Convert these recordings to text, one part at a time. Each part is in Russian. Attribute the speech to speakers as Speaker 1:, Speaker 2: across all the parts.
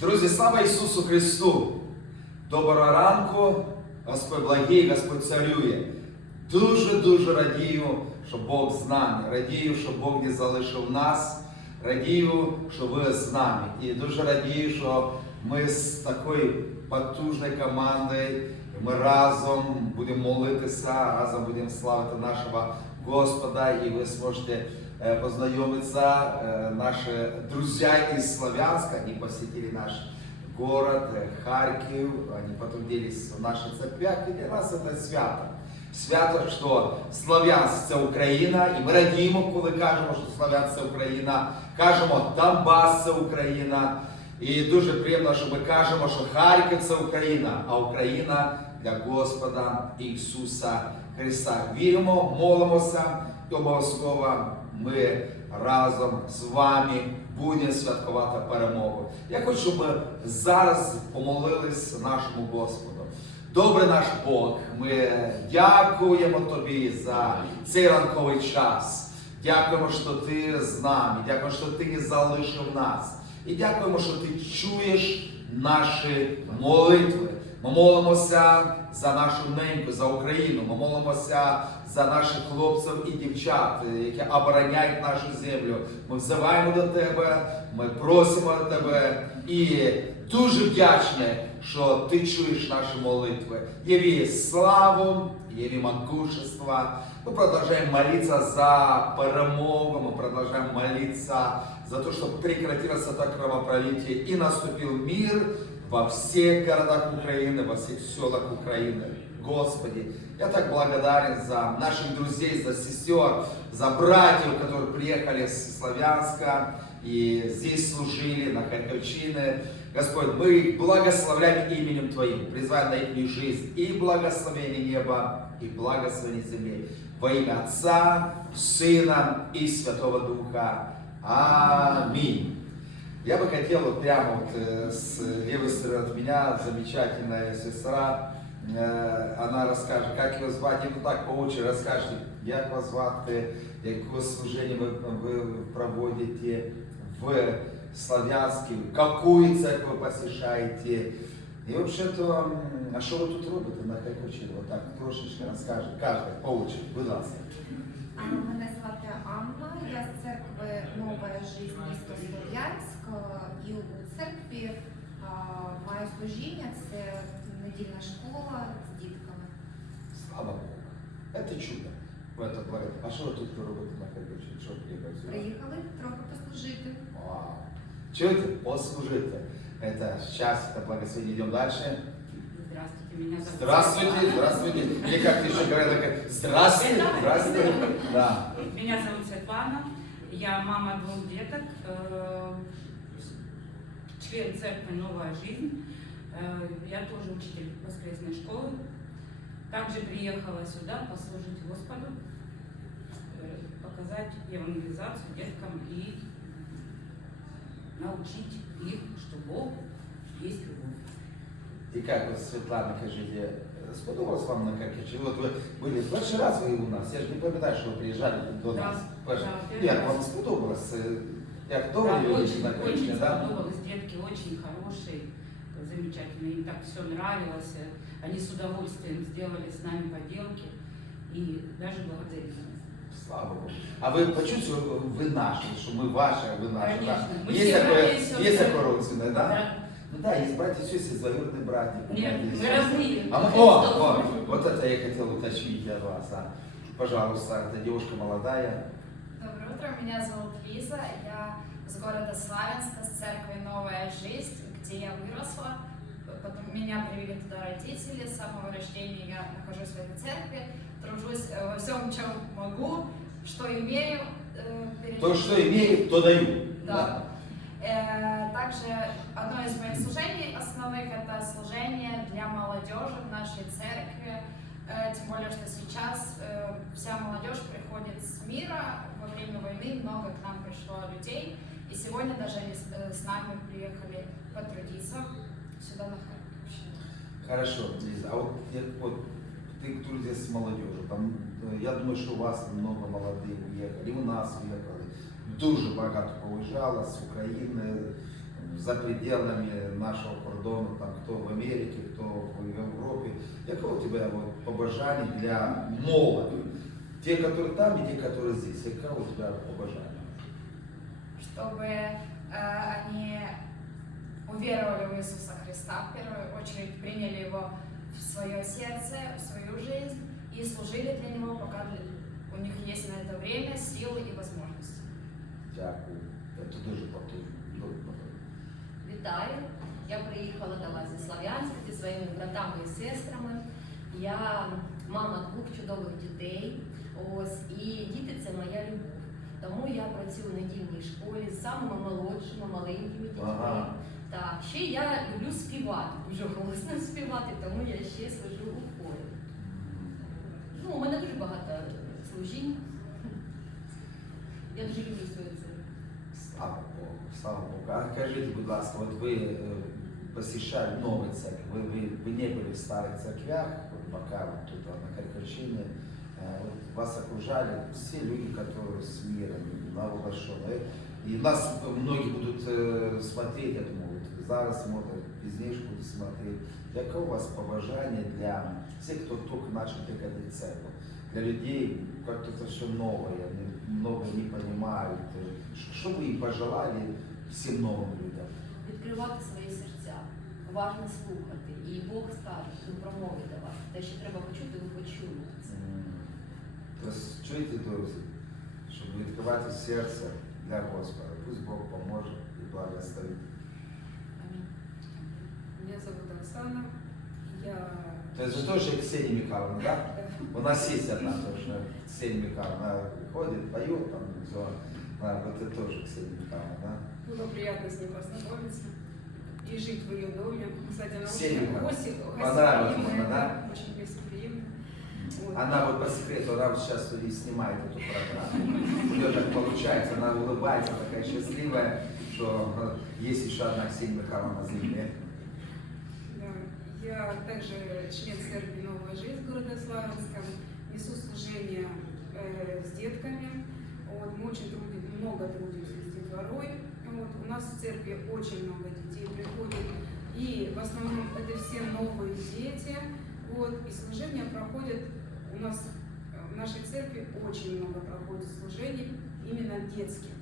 Speaker 1: Друзі, слава Ісусу Христу! Доброго ранку, Господь благий, Господь царює. Дуже-дуже радію, що Бог з нами. Радію, що Бог не залишив нас. Радію, що ви з нами. І дуже радію, що ми з такою потужною командою. Ми разом будемо молитися, разом будемо славити нашого Господа, і ви зможете познакомиться. Э, Наши друзья из Славянска, они посетили наш город, э, Харьков, они потрудились в наших церквях, и для нас это свято. Свято, що Слав'янськ це Україна, і ми радіємо, коли кажемо, що Слав'янськ це Україна, кажемо Донбас це Україна. І дуже приємно, що ми кажемо, що Харків це Україна, а Україна для Господа Ісуса Христа. Віримо, молимося і обов'язково ми разом з вами будемо святкувати перемогу. Я хочу, щоб ми зараз помолились нашому Господу. Добрий наш Бог, ми дякуємо Тобі за цей ранковий час. Дякуємо, що ти з нами, дякуємо, що ти залишив нас. І дякуємо, що ти чуєш наші молитви. Ми молимося за нашу неньку, за Україну. Ми молимося за наших хлопців і дівчат, які обороняють нашу землю. Ми взиваємо до тебе, ми просимо тебе і дуже вдячні, що ти чуєш наші молитви. Яви славу, яви могущество. Мы продолжаем молиться за перемогу, мы продолжаем молиться за то, чтобы прекратилось это кровопролитие и наступил мир во всех городах Украины, во всех селах Украины. Господи, я так благодарен за наших друзей, за сестер, за братьев, которые приехали с Славянска и здесь служили на Харьковщине. Господь, мы их благословляем именем Твоим, призываем на их жизнь и благословение неба, и благословение земли. Во имя Отца, Сына и Святого Духа. Аминь. Я бы хотел вот прямо вот э, с левой стороны от меня замечательная сестра, она расскажет, как его звать, ну так по очереди расскажете, як вас звати, яке служение вы, вы проводите в Славянске, какую церковь вы посещаете. И вообще-то, м, а що ви тут робите на Харківщині? Вот так трошечки розкажете, кожен по очереди, будь ласка.
Speaker 2: А, Мене звати Анна, я з церкви Нова Жизнь місто Слов'янськ. І у церкві а, маю служіння, це недільна школа з дітками.
Speaker 1: Слава Богу. Это чудо. В это говорит. А що ви тут робите на Харківщині? Що приїхали сюди?
Speaker 2: Приїхали трохи послужити.
Speaker 1: Вау. Чуєте? Послужити. Это сейчас, это благословение. Идем дальше.
Speaker 3: Здравствуйте, меня зовут
Speaker 1: Здравствуйте,
Speaker 3: Светлана.
Speaker 1: здравствуйте. Или как ты еще говорила, такая, здравствуйте, здравствуйте. Да.
Speaker 3: Меня зовут Светлана, я мама двух деток, э, член церкви «Новая жизнь». Э, Я тоже учитель воскресной школы. Также приехала сюда послужить Господу, э, показать евангелизацию деткам и научить их, что Бог есть любовь.
Speaker 1: И как вот, Светлана, скажите, сподобалось вам на Харьковщине? Вот вы были в перший раз вы у нас, я же не пам'ятаю, що ви приїжджали до
Speaker 3: Да,
Speaker 1: нас. Перший.
Speaker 3: да,
Speaker 1: Як вам сподобалось? Е, Як довго
Speaker 3: Да, очень,
Speaker 1: на Харьковщине, да?
Speaker 3: сподобалось. Детки очень хорошие, замечательные. Им так все нравилось. Они с удовольствием сделали с нами поделки и даже благодарили нас.
Speaker 1: Слава Богу. А вы почувствуете, что вы наши, что мы ваши, а вы наши?
Speaker 3: Конечно.
Speaker 1: да?
Speaker 3: Мы
Speaker 1: есть такое, есть такое родственное, да?
Speaker 3: Да.
Speaker 1: Ну да, есть братья и сестры, двоюродные братья.
Speaker 3: Нет, мы родные.
Speaker 1: А мы, о, о, вот это я хотел уточнить от вас. А. Пожалуйста, это девушка молодая.
Speaker 4: Доброе утро, меня зовут Лиза, я с города Славянска, с церкви «Новая жизнь», где я выросла. Потом меня привели туда родители, с самого рождения я нахожусь в этой церкви, тружусь э, во всем, чем могу, что имею. э, перед
Speaker 1: То, что имею, то даю.
Speaker 4: Да. Э, Также одно из моих служений основных – это служение для молодежи в нашей церкви. Тем более, что сейчас вся молодежь приходит с мира. Во время войны много к нам пришло людей. И сегодня даже они с нами приехали потрудиться сюда на Харьковщину.
Speaker 1: Хорошо, Лиза, а вот, я- вот ты трудишься с молодежью, там, э, я думаю, что у вас много молодых уехали, и у нас уехали. Дуже багато поїжджало з України, за пределами нашого кордону, там хто в Америці, хто в Європі. Яке у тебе от, побажання для молоді? Ті, які там, і ті, які здесь. Яке у тебе побажання?
Speaker 4: чтобы э, они уверовали в Иисуса Христа, в первую очередь приняли Его в свое сердце, в свою жизнь и служили для Него, пока для- у них есть на это время, силы и возможности.
Speaker 1: Дякую. Це дуже потужно. Дуже потужно.
Speaker 5: Вітаю! Я приїхала до вас зі Слов'янська зі своїми братами і сестрами. Я мама двох чудових дітей. Ось і діти це моя любов. Тому я працюю в недільній школі з самими молодшими, маленькими дітьми.
Speaker 1: Ага.
Speaker 5: Так, ще я люблю співати, дуже голосно співати, тому я ще служу у хорі. Ну, у мене дуже багато служінь. Я дуже люблю свою церкву.
Speaker 1: Слава Богу, слава Богу. А скажите, будь ласка, вот вы э, посещали новые церкви, вы, вы, вы не были в старых церквях, вот пока вот тут вот, на Харьковщине, э, вот вас окружали все люди, которые с миром, новообращенные. И нас многие будут э, смотреть, я думаю, вот зараз смотрят, пізніше будуть смотреть. Яке у вас побажання для всех, кто только начал приходить в церковь? Для людей как-то это все новое, они много не понимают. Э, ш- Что вы им пожелали всем новым людям?
Speaker 5: відкривати свої серця, уважно слухати. І Бог скаже, він промовить до вас. Те, що треба почути, ви почуєте це.
Speaker 1: Тобто, чуєте, друзі, щоб відкривати серце Для Господа. Пусть Бог поможе і благословить.
Speaker 5: Амінь.
Speaker 6: Меня зовут Оксана. Я
Speaker 1: То есть же тоже Ксения Михайловна, да? У нас есть одна тоже, Ксения Михайловна, она ходит, поет там, все. вот это тоже Ксения Михайловна, да?
Speaker 6: было приятно с ней познакомиться и жить в ее доме. Кстати, она
Speaker 1: Все
Speaker 6: очень гостеприимная,
Speaker 1: вам, да?
Speaker 6: Очень гостеприимная. Вот.
Speaker 1: Она вот по секрету, она вот сейчас и снимает эту программу. У нее так получается, она улыбается, такая счастливая, что э, есть еще одна Ксения Михайловна на земле.
Speaker 6: Я также член церкви «Новая жизнь» города Славянска. Несу служение э, с детками. Вот, мы очень трудим, много трудимся с детворой. Вот, у нас в церкви очень много детей приходит. И в основном это все новые дети. Вот, и служения проходят у нас э, в нашей церкви очень много проходит служений именно детских.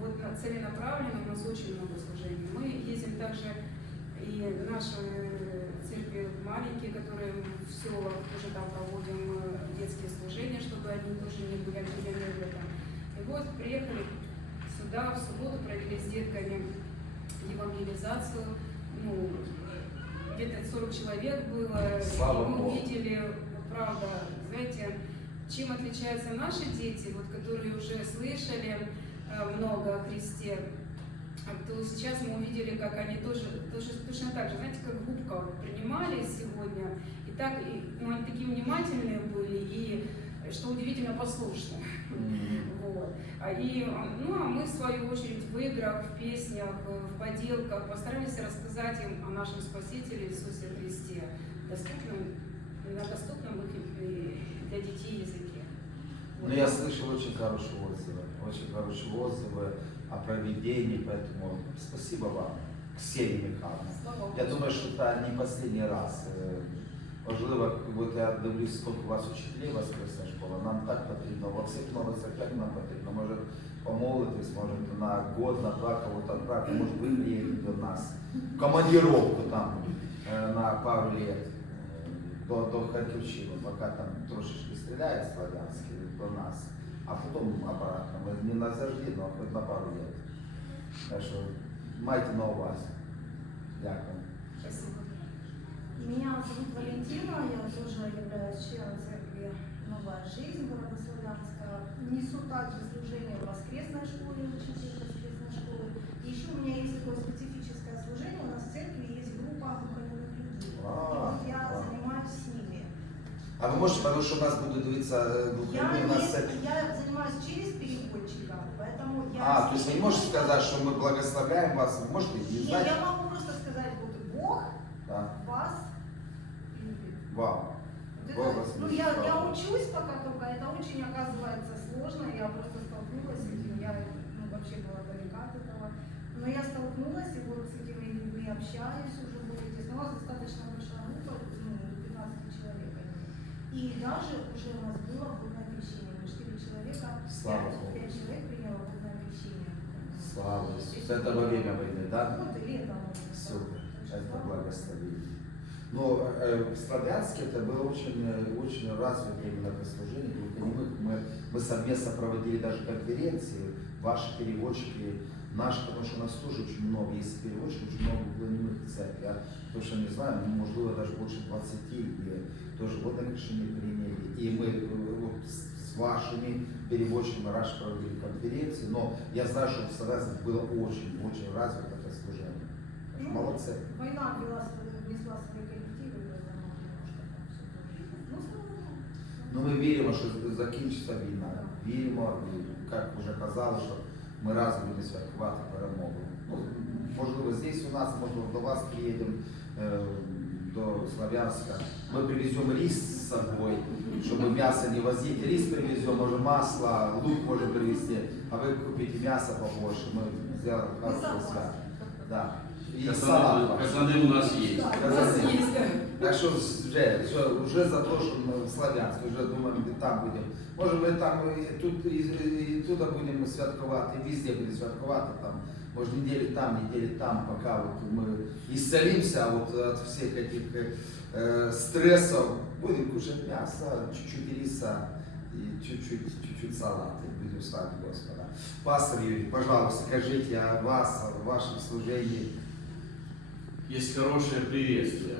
Speaker 6: Вот на- целенаправленно у нас очень много служений. Мы ездим также и в наши церкви маленькие, которые в селах тоже там проводим э, детские служения, чтобы они тоже не были обделены в этом. И вот приехали сюда в субботу, провели с детками евангелизацию. Ну, где-то 40 человек было.
Speaker 1: Слава
Speaker 6: и мы
Speaker 1: Богу.
Speaker 6: увидели, правда, знаете, чем отличаются наши дети, вот, которые уже слышали э, много о Христе, то сейчас мы увидели, как они тоже, тоже точно так же, знаете, как губка вот принимали сегодня, и так, и, ну, они такие внимательные были, и, э, что удивительно, послушные.
Speaker 1: М.
Speaker 6: Вот. А И, ну, а мы, в свою очередь, в играх, в песнях, э, в поделках постарались рассказать им о нашем Спасителе Иисусе Христе, доступном, на доступном их э, для детей языке. Вот.
Speaker 1: Ну, я слышал очень хорошие отзывы, очень хорошие отзывы о проведении, поэтому спасибо вам, Ксения Михайловна.
Speaker 6: Слава Богу.
Speaker 1: Я думаю, що це не останній раз. Е, Можливо, от я дивлюсь, скільки у вас учителів воскресна школа. Нам так потрібно, во всіх нових церквях нам потрібно. Може помолитись, може на год, на два кого-то отправити, може ви приїдете до нас. в Командировку там е, на пару лет е, до, до Харківщини, поки там трошечки стріляють славянські до нас, а потім обратно. Ми не назавжди, але хоч на пару лет. Так що майте на увазі. Дякую.
Speaker 6: Спасибо.
Speaker 7: Меня зовут Валентина, я тоже являюсь членом церкви «Новая жизнь» города Славянска. Несу также служение в воскресной школе, учитель воскресной школы. И еще у меня есть такое специфическое служение, у нас в церкви есть группа глухонемых людей. И
Speaker 1: А,
Speaker 7: вот я
Speaker 1: класс.
Speaker 7: занимаюсь с ними.
Speaker 1: А ви можете, тому що у нас буде дивитися
Speaker 7: Я,
Speaker 1: глухонемі, у нас це...
Speaker 7: я занимаюсь через переводчика, поэтому я...
Speaker 1: А, то есть вы не можете сказать, что мы благословляем вас, вы можете не
Speaker 7: Нет,
Speaker 1: знать?
Speaker 7: я могу просто сказать, вот Бог
Speaker 1: Да.
Speaker 7: вас любит.
Speaker 1: Вау.
Speaker 7: Вот
Speaker 1: Бог вас
Speaker 7: ну,
Speaker 1: любит,
Speaker 7: я, я
Speaker 1: Богу.
Speaker 7: учусь пока только, это очень оказывается сложно, я просто столкнулась с этим, я ну, вообще была далека от этого. Но я столкнулась, и вот с этими людьми общаюсь уже более тесно. У нас достаточно большая группа, ну, до 15 человек. они. И даже уже у нас было водное крещение. Мы 4 человека,
Speaker 1: Слава
Speaker 7: 5,
Speaker 1: Богу.
Speaker 7: человек приняло водное крещение.
Speaker 1: Слава Иисусу. Это во время войны, да?
Speaker 7: Вот и летом.
Speaker 1: Супер. Это благословение. Но э, в Славянске это было очень, э, очень развито именно это служение глухонемых. Мы, мы совместно проводили даже конференции, ваши переводчики, наши, потому что у нас тоже очень много, есть переводчиков, очень много глухонемых в церкви. Я точно не знаю, ну, можливо, даже больше 20 и тоже вот решение приняли. И мы э, вот, с с вашими переводчиками раньше проводили конференции, но я знаю, что в Славянске было очень, очень развито это служение.
Speaker 7: Ну,
Speaker 1: Молодцы.
Speaker 7: Война вела, свои- внесла свои коррективы, поэтому немножко там все тоже. Ну, слава Богу.
Speaker 1: Ну, ми віримо, що закінчиться війна. Віримо, і як вже казали, що ми разом будемо святкувати перемогу. Ну, можливо, здесь у нас, можливо, до вас приїдемо е, до Славянска. Ми привеземо рис з собою, щоб м'ясо не возити. Рис привеземо, може масло, лук може привезти, а ви купите м'ясо побольше. Ми зробимо хороше свято. Да. І салат. ваш.
Speaker 8: Казаны у нас есть.
Speaker 1: Казани. Так що вже, вже, вже запрошуємо в Славянськ, вже думаємо, де там будемо. Може ми там і тут і, і тут будемо святкувати, і везде будемо святкувати там. Може неділі там, неділі там, поки от ми исцелимся от, от всіх этих э, стрессов. Будем кушать мясо, чуть-чуть риса и чуть-чуть, чуть-чуть салата. И будем славить Господа. Пастор Юрий, пожалуйста, скажите о вас, о вашем служении.
Speaker 8: Есть хорошее приветствие.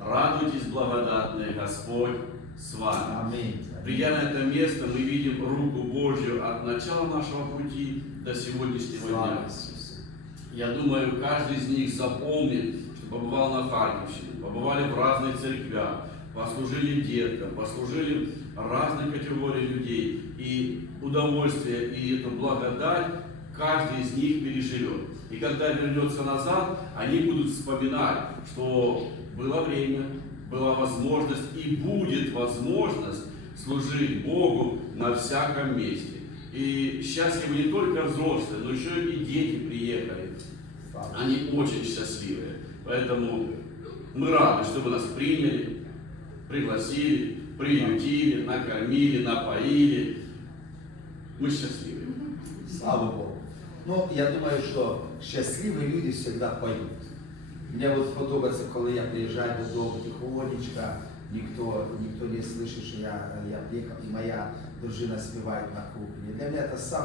Speaker 8: Радуйтесь, благодатные, Господь с вами.
Speaker 1: Аминь.
Speaker 8: Придя на это место, мы видим руку Божью от начала нашего пути до сегодняшнего
Speaker 1: Слава
Speaker 8: дня. Я думаю, каждый из них запомнит, что побывал на Харьковщине, побывали в разных церквях, послужили деткам, послужили разной категории людей. И удовольствие, и эту благодать каждый из них переживет. И когда вернется назад, они будут вспоминать, что было время, была возможность и будет возможность служить Богу на всяком месте. И счастливы не только взрослые, но еще и дети приехали. Они очень счастливые. Поэтому мы рады, что вы нас приняли, пригласили, приютили, накормили, напоили. Мы счастливы.
Speaker 1: Слава Богу. Ну, я думаю, що щасливі люди завжди поють. Мені от подобається, коли я приїжджаю додому тихонечко, ніхто, ніхто не слышить, що я, я приїхав, і моя дружина співає на кухні. Для мене це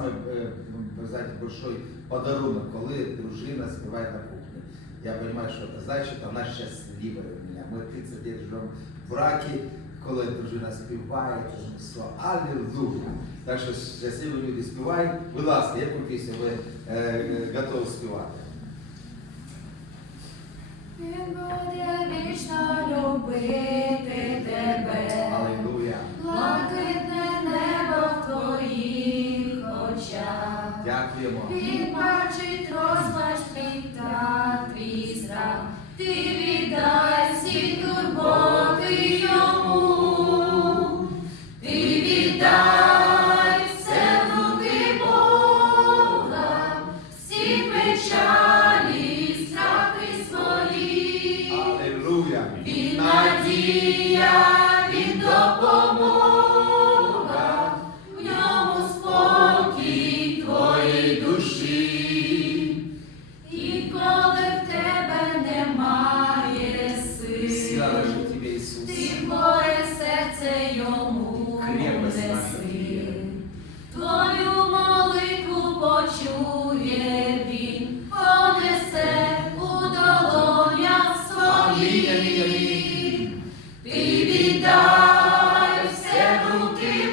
Speaker 1: е, большой подарунок, коли дружина співає на кухні. Я розумію, що це значить, вона щаслива у мене. Ми 30 років живемо в бракі, коли дружина співає, це все, алілуя. Так що щасливі люди співають. Будь ласка, яку пісню ви е, е, готові співати?
Speaker 4: Він буде вічно любити тебе.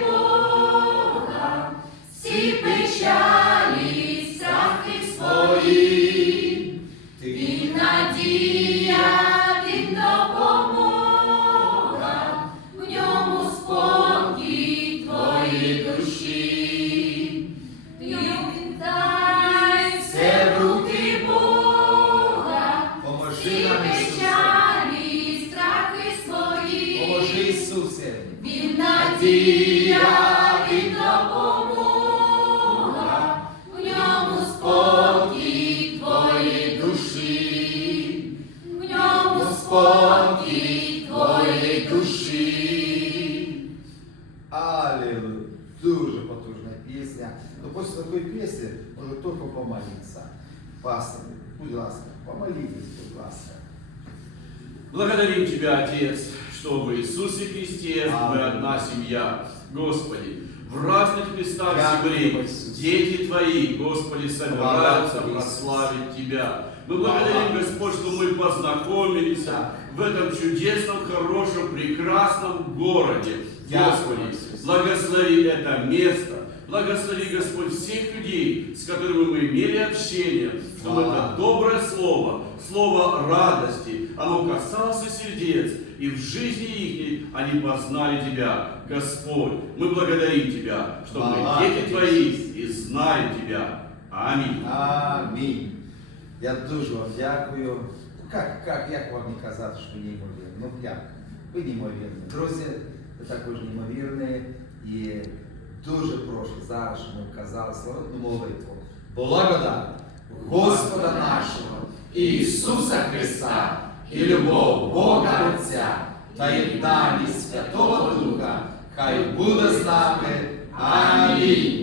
Speaker 4: Бога, всі
Speaker 1: помолитися. Пастор, будь ласка, помолитесь, будь ласка.
Speaker 8: Благодарим Тебя, Отец, что в Иисусе Христе мы одна семья. Господи, в разных местах
Speaker 1: Дякую,
Speaker 8: земли дети Твои, Господи, собираются
Speaker 1: Слава
Speaker 8: прославить Тебя. Мы благодарим, Господь, что мы познакомились
Speaker 1: Да.
Speaker 8: в этом чудесном, хорошем, прекрасном городе. Господи, благослови это место. Благослови, Господь, всех людей, с которыми мы имели общение, чтобы
Speaker 1: Слава.
Speaker 8: это доброе слово, слово радости, оно касалось сердец, и в жизни их они познали Тебя, Господь. Мы благодарим Тебя, что мы
Speaker 1: Слава
Speaker 8: дети
Speaker 1: Тебе,
Speaker 8: Твои
Speaker 1: Иисус.
Speaker 8: и знаем Тебя. Аминь.
Speaker 1: Амінь. Я дуже вам дякую. Как, как, як вам не казати, що ви неймовірні? Ну як? Ви неймовірні. Друзі, ви також неймовірні. І дуже прошу зараз, щоб ми вказали славетну молитву. Благодать Господа нашого Ісуса Христа і любов Бога Отця та єднаність Святого Духа, хай буде з нами. Амінь.